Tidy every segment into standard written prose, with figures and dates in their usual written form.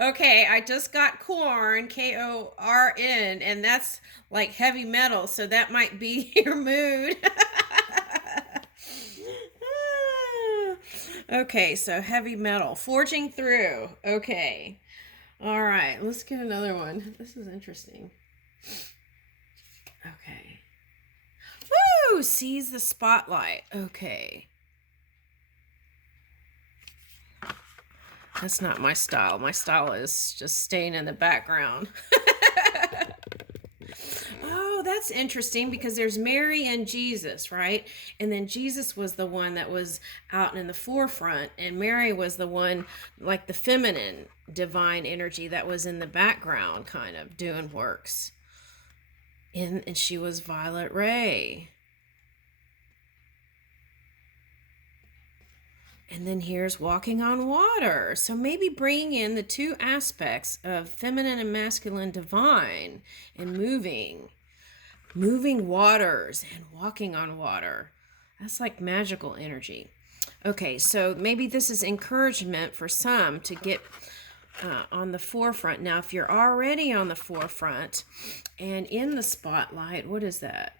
Okay, I just got corn, Korn, and that's like heavy metal, so that might be your mood. Okay, so heavy metal, forging through. Okay. All right, let's get another one. This is interesting. Okay. Woo! Seize the spotlight. Okay. That's not my style. My style is just staying in the background. Oh, that's interesting because there's Mary and Jesus, right? And then Jesus was the one that was out in the forefront, and Mary was the one, like the feminine divine energy that was in the background, kind of doing works. And she was Violet Ray. And then here's walking on water. So maybe bringing in the two aspects of feminine and masculine divine and moving waters and walking on water. That's like magical energy. Okay, so maybe this is encouragement for some to get on the forefront. Now, if you're already on the forefront and in the spotlight, what is that?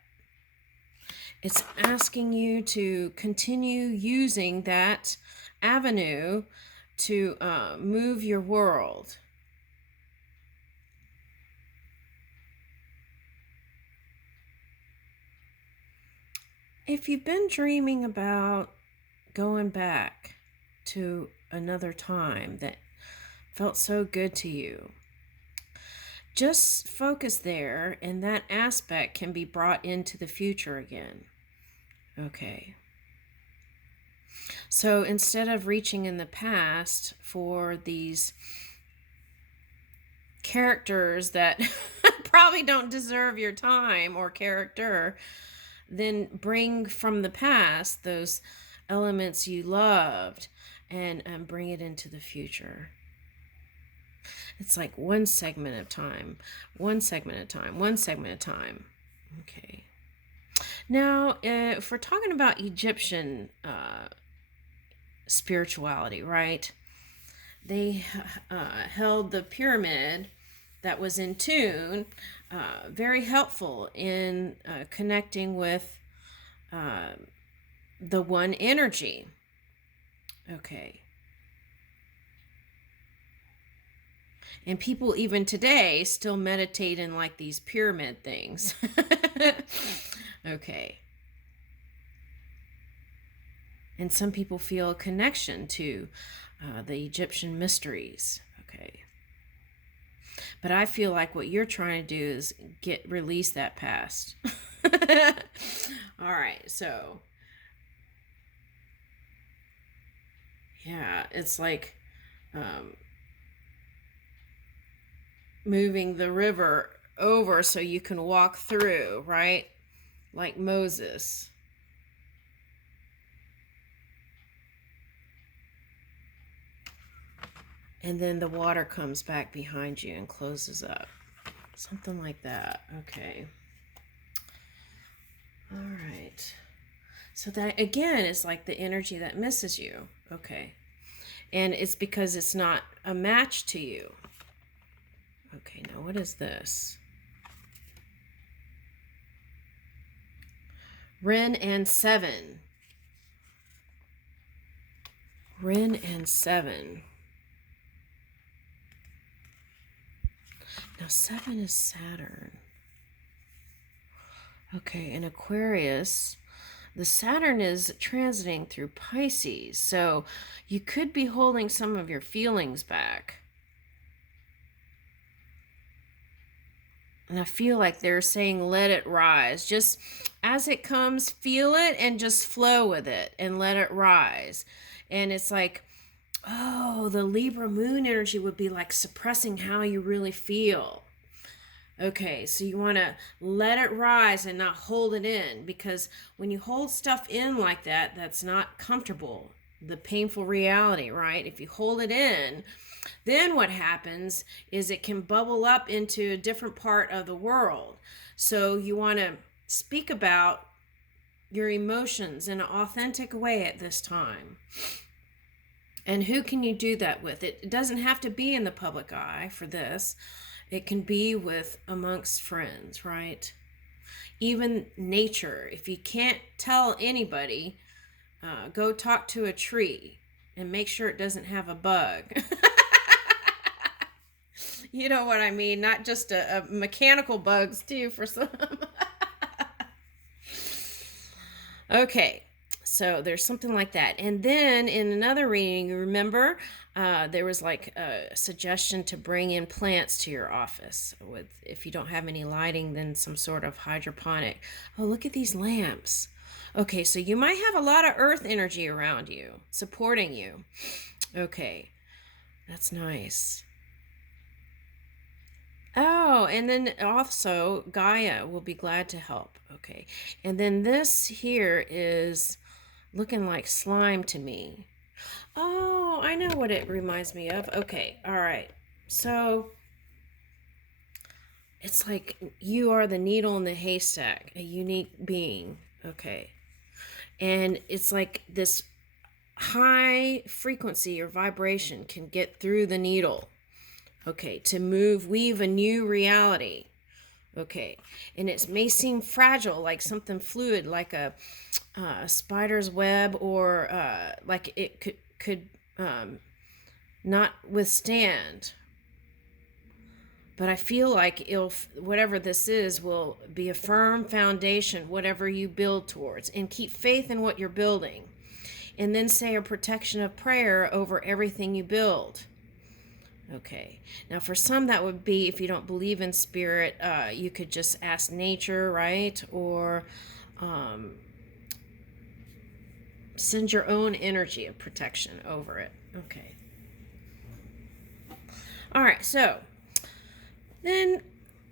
It's asking you to continue using that avenue to move your world. If you've been dreaming about going back to another time that felt so good to you, just focus there, and that aspect can be brought into the future again. Okay. So instead of reaching in the past for these characters that probably don't deserve your time or character, then bring from the past those elements you loved and bring it into the future. It's like one segment at a time, one segment at a time, one segment at a time. Okay. Now, if we're talking about Egyptian spirituality, right? They held the pyramid that was in tune, very helpful in connecting with the one energy. Okay. And people even today still meditate in like these pyramid things. Okay. And some people feel a connection to the Egyptian mysteries. Okay. But I feel like what you're trying to do is release that past. All right, so yeah, it's like moving the river over so you can walk through, right? Like Moses. And then the water comes back behind you and closes up. Something like that. Okay. All right. So that, again, is like the energy that misses you. Okay. And it's because it's not a match to you. Okay, now what is this? Ren and 7. Ren and 7. Now 7 is Saturn. Okay, in Aquarius, the Saturn is transiting through Pisces, so you could be holding some of your feelings back. And I feel like they're saying let it rise. Just as it comes, feel it and just flow with it and let it rise. And it's like, oh, the Libra moon energy would be like suppressing how you really feel. Okay, so you want to let it rise and not hold it in, because when you hold stuff in like that, that's not comfortable. The painful reality, right? If you hold it in, then what happens is it can bubble up into a different part of the world. So you want to speak about your emotions in an authentic way at this time. And who can you do that with? It doesn't have to be in the public eye for this. It can be with amongst friends, right? Even nature. If you can't tell anybody, go talk to a tree and make sure it doesn't have a bug. You know what I mean? Not just a mechanical bugs too for some. Okay, so there's something like that. And then in another reading, you remember, there was like a suggestion to bring in plants to your office with, if you don't have any lighting, then some sort of hydroponic. Oh, look at these lamps. Okay, so you might have a lot of earth energy around you, supporting you. Okay, that's nice. Oh, and then also Gaia will be glad to help. Okay. And then this here is looking like slime to me. Oh, I know what it reminds me of. Okay. All right. So it's like you are the needle in the haystack, a unique being. Okay. And it's like this high frequency or vibration can get through the needle. Okay, to weave a new reality. Okay, and it may seem fragile, like something fluid, like a spider's web, or like it could not withstand. But I feel like whatever this is will be a firm foundation, whatever you build towards, and keep faith in what you're building. And then say a protection of prayer over everything you build. Okay. Now, for some, that would be, if you don't believe in spirit, you could just ask nature, right? Or send your own energy of protection over it. Okay. All right. So then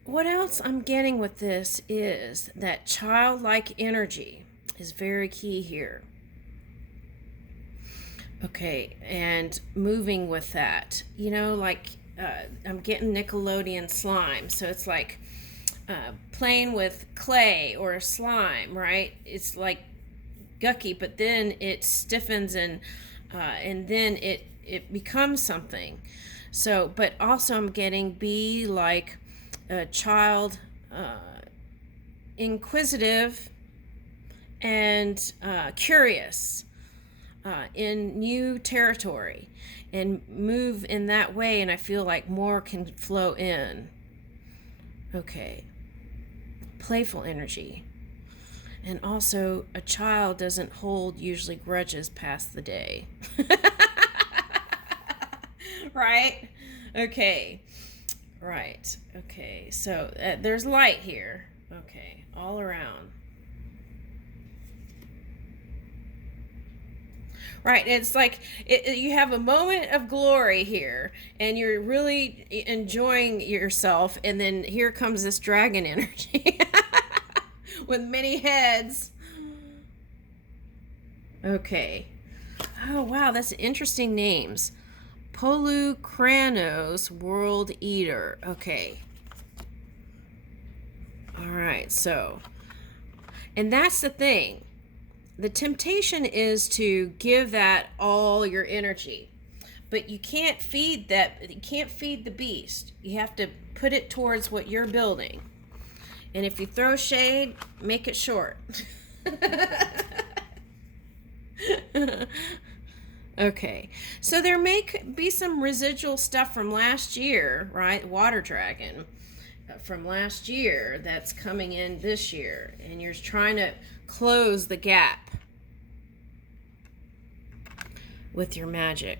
what else I'm getting with this is that childlike energy is very key here. Okay, and moving with that, like I'm getting Nickelodeon slime, so it's like playing with clay or slime, right? It's like gucky, but then it stiffens and then it becomes something. So, but also I'm getting be like a child, inquisitive and curious. In new territory and move in that way, and I feel like more can flow in. Okay. Playful energy. And also, a child doesn't hold usually grudges past the day. Right? Okay. Right. Okay. So there's light here. Okay. All around. Right, it's like you have a moment of glory here, and you're really enjoying yourself, and then here comes this dragon energy with many heads. Okay. Oh, wow, that's interesting names. Polucranos World Eater. Okay. All right, so, and that's the thing. The temptation is to give that all your energy, but you can't feed the beast. You have to put it towards what you're building. And if you throw shade, make it short. Okay, so there may be some residual stuff from last year, right? Water dragon from last year that's coming in this year, and you're trying to close the gap with your magic.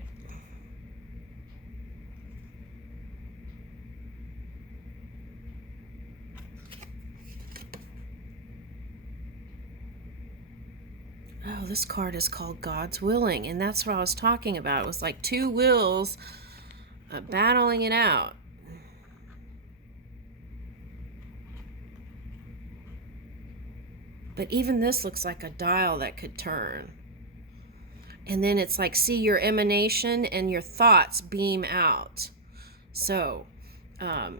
Oh, this card is called God's Willing, and that's what I was talking about. It was like two wills battling it out. But even this looks like a dial that could turn. And then it's like, see your emanation and your thoughts beam out. So, wow.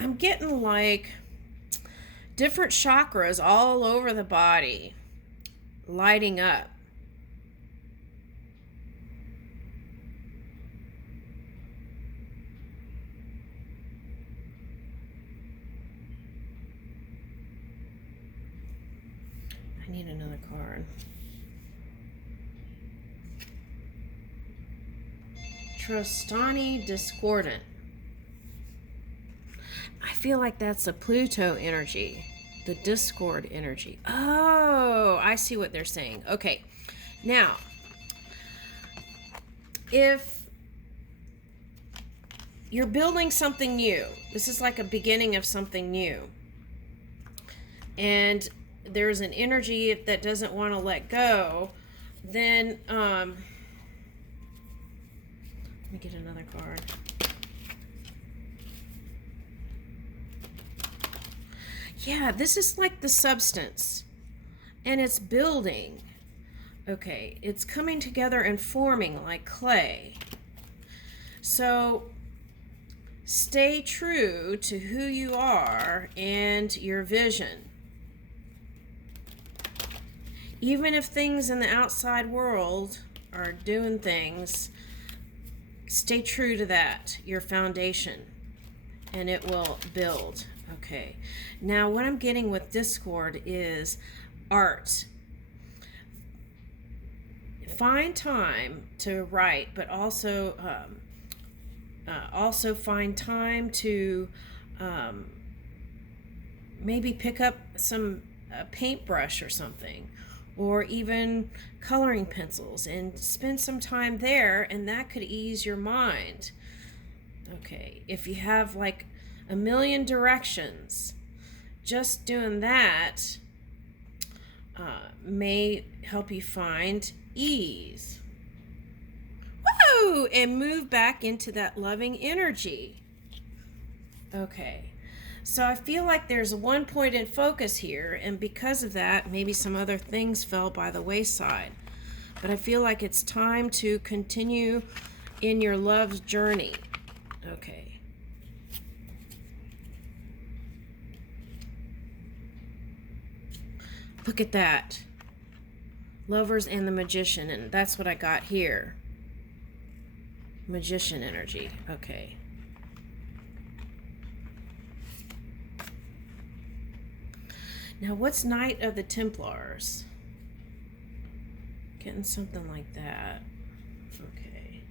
I'm getting like different chakras all over the body lighting up. I need another card. Trostani discordant. I feel like that's the Pluto energy, the discord energy. Oh, I see what they're saying. Okay, now, if you're building something new, this is like a beginning of something new, and there's an energy that doesn't want to let go, then, let me get another card. Yeah, this is like the substance, and it's building. Okay, it's coming together and forming like clay. So stay true to who you are and your vision. Even if things in the outside world are doing things, stay true to that, your foundation, and it will build. Okay, now what I'm getting with discord is art. Find time to write, but also find time to maybe pick up some paintbrush or something, or even coloring pencils, and spend some time there, and that could ease your mind. Okay, if you have like a million directions, just doing that may help you find ease. Woo! And move back into that loving energy. Okay, so I feel like there's one point in focus here, and because of that, maybe some other things fell by the wayside. But I feel like it's time to continue in your love's journey. Okay. Look at that. Lovers and the Magician, and that's what I got here. Magician energy. Okay. Now, what's Knight of the Templars? Getting something like that. Okay.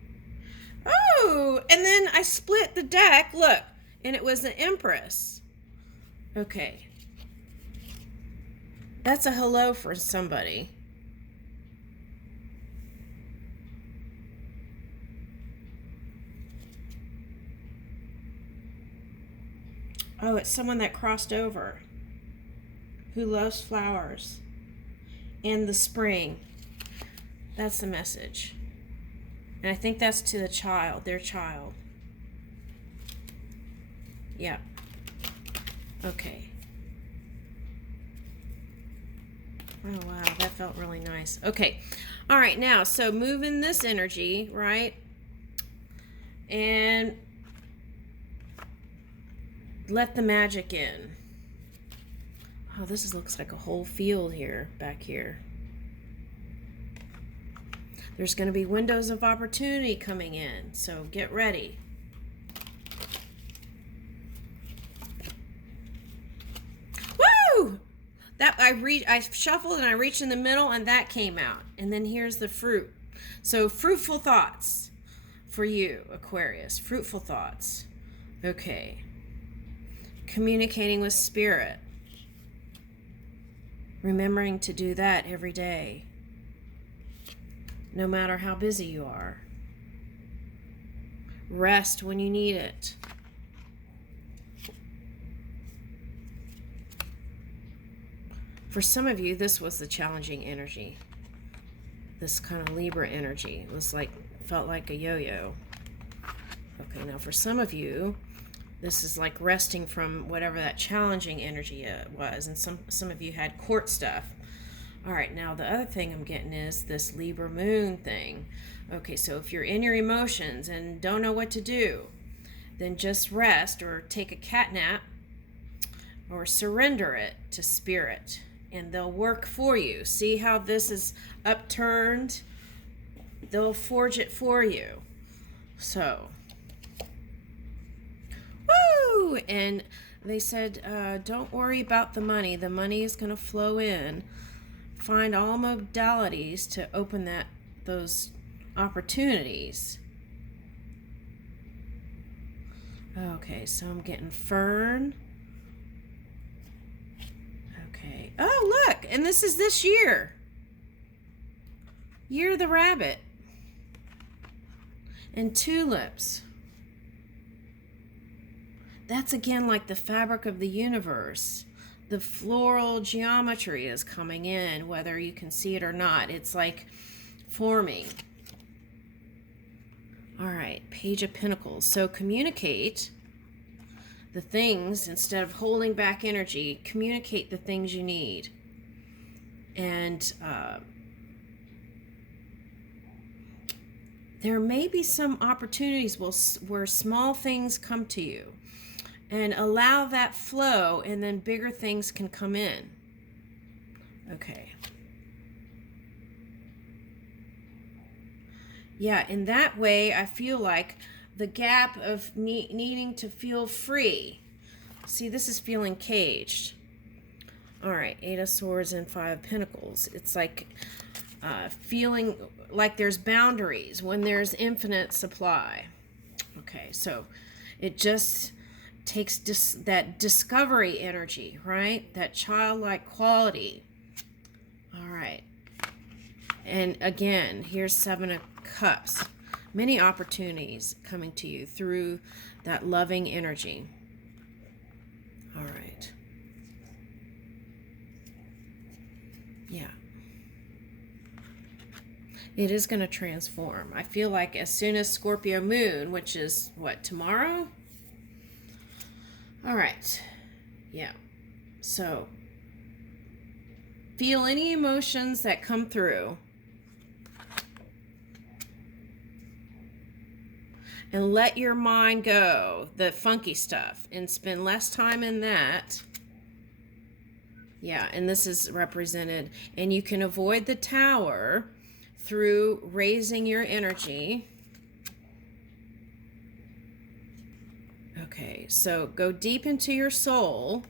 Oh, and then I split the deck, look, and it was an Empress. Okay. That's a hello for somebody. Oh, it's someone that crossed over, who loves flowers and the spring. That's the message. And I think that's to the child, their child. Yeah. Okay. Oh, wow, that felt really nice. Okay. All right, now, so moving this energy, right? And let the magic in. Oh, this looks like a whole field here, back here. There's going to be windows of opportunity coming in, so get ready. Woo! That I shuffled and I reached in the middle, and that came out. And then here's the fruit. So fruitful thoughts for you, Aquarius. Fruitful thoughts. Okay. Communicating with spirit. Remembering to do that every day, no matter how busy you are. Rest when you need it. For some of you, this was the challenging energy. This kind of Libra energy. It was like, felt like a yo-yo. Okay, now for some of you, this is like resting from whatever that challenging energy was. And some of you had court stuff. All right, now the other thing I'm getting is this Libra moon thing. Okay, so if you're in your emotions and don't know what to do, then just rest or take a cat nap or surrender it to spirit, and they'll work for you. See how this is upturned? They'll forge it for you. So, woo! And they said, don't worry about the money. The money is going to flow in. Find all modalities to open those opportunities. Okay, so I'm getting fern. Okay. Oh, look, and this is this year. Year of the rabbit. And tulips. That's again like the fabric of the universe. The floral geometry is coming in, whether you can see it or not. It's like forming. All right, Page of Pentacles. So communicate the things, instead of holding back energy, communicate the things you need. And there may be some opportunities where small things come to you. And allow that flow, and then bigger things can come in. Okay. Yeah, in that way, I feel like the gap of needing to feel free. See, this is feeling caged. All right, 8 of Swords and 5 of Pentacles. It's like feeling like there's boundaries when there's infinite supply. Okay, so it just takes that discovery energy, right? That childlike quality. All right. And again, here's 7 of Cups. Many opportunities coming to you through that loving energy. All right. Yeah. It is going to transform. I feel like as soon as Scorpio moon, which is what, tomorrow? All right. Yeah. So feel any emotions that come through and let your mind go, the funky stuff, and spend less time in that. Yeah, and this is represented, and you can avoid the Tower through raising your energy. Okay, so go deep into your soul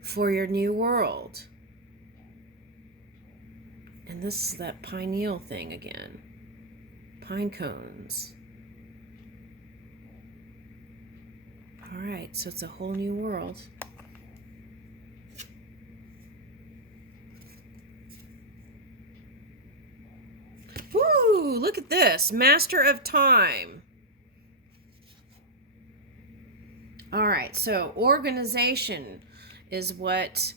for your new world. And this is that pineal thing again. Pine cones. All right, so it's a whole new world. Woo! Look at this. Master of Time. All right, so organization is what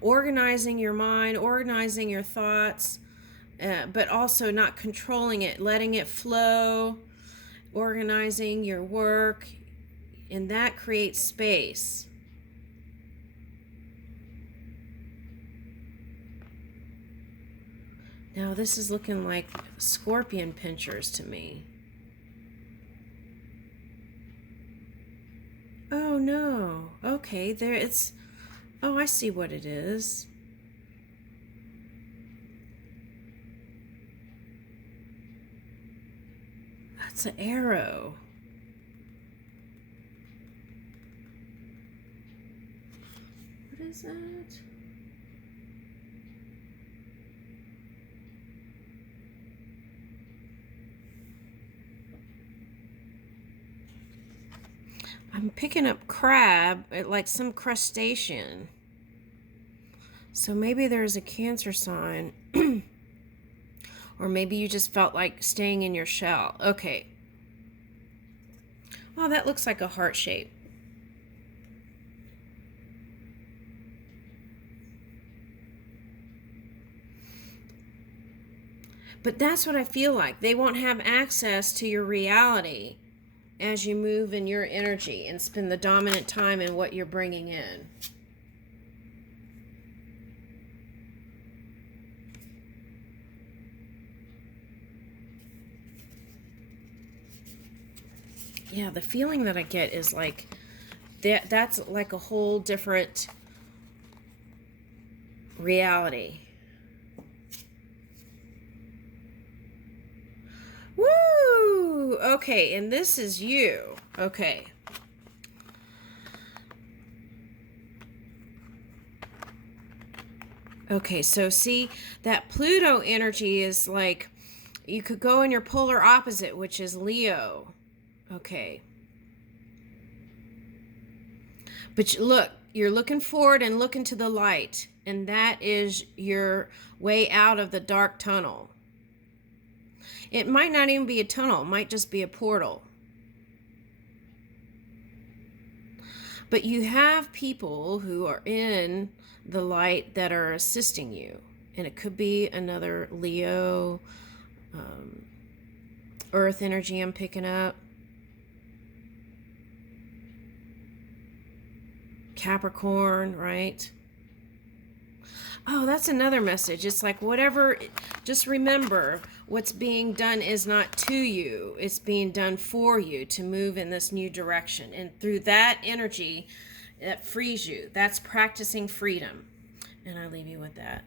organizing your mind, organizing your thoughts, but also not controlling it, letting it flow, organizing your work, and that creates space. Now this is looking like scorpion pinchers to me. Oh no. Okay, there it's... Oh, I see what it is. That's an arrow. What is that? I'm picking up crab, like some crustacean. So maybe there's a Cancer sign. Or maybe you just felt like staying in your shell. Okay. Oh, that looks like a heart shape. But that's what I feel like. They won't have access to your reality as you move in your energy and spend the dominant time in what you're bringing in. Yeah, the feeling that I get is like that's like a whole different reality. Woo! Okay, and this is you. Okay. Okay, so see, that Pluto energy is like, you could go in your polar opposite, which is Leo. Okay. But look, you're looking forward and looking to the light, and that is your way out of the dark tunnel. It might not even be a tunnel, it might just be a portal. But you have people who are in the light that are assisting you. And it could be another Leo, earth energy I'm picking up. Capricorn, right? Oh, that's another message. It's like whatever, just remember what's being done is not to you, it's being done for you to move in this new direction. And through that energy that frees you, that's practicing freedom. And I leave you with that.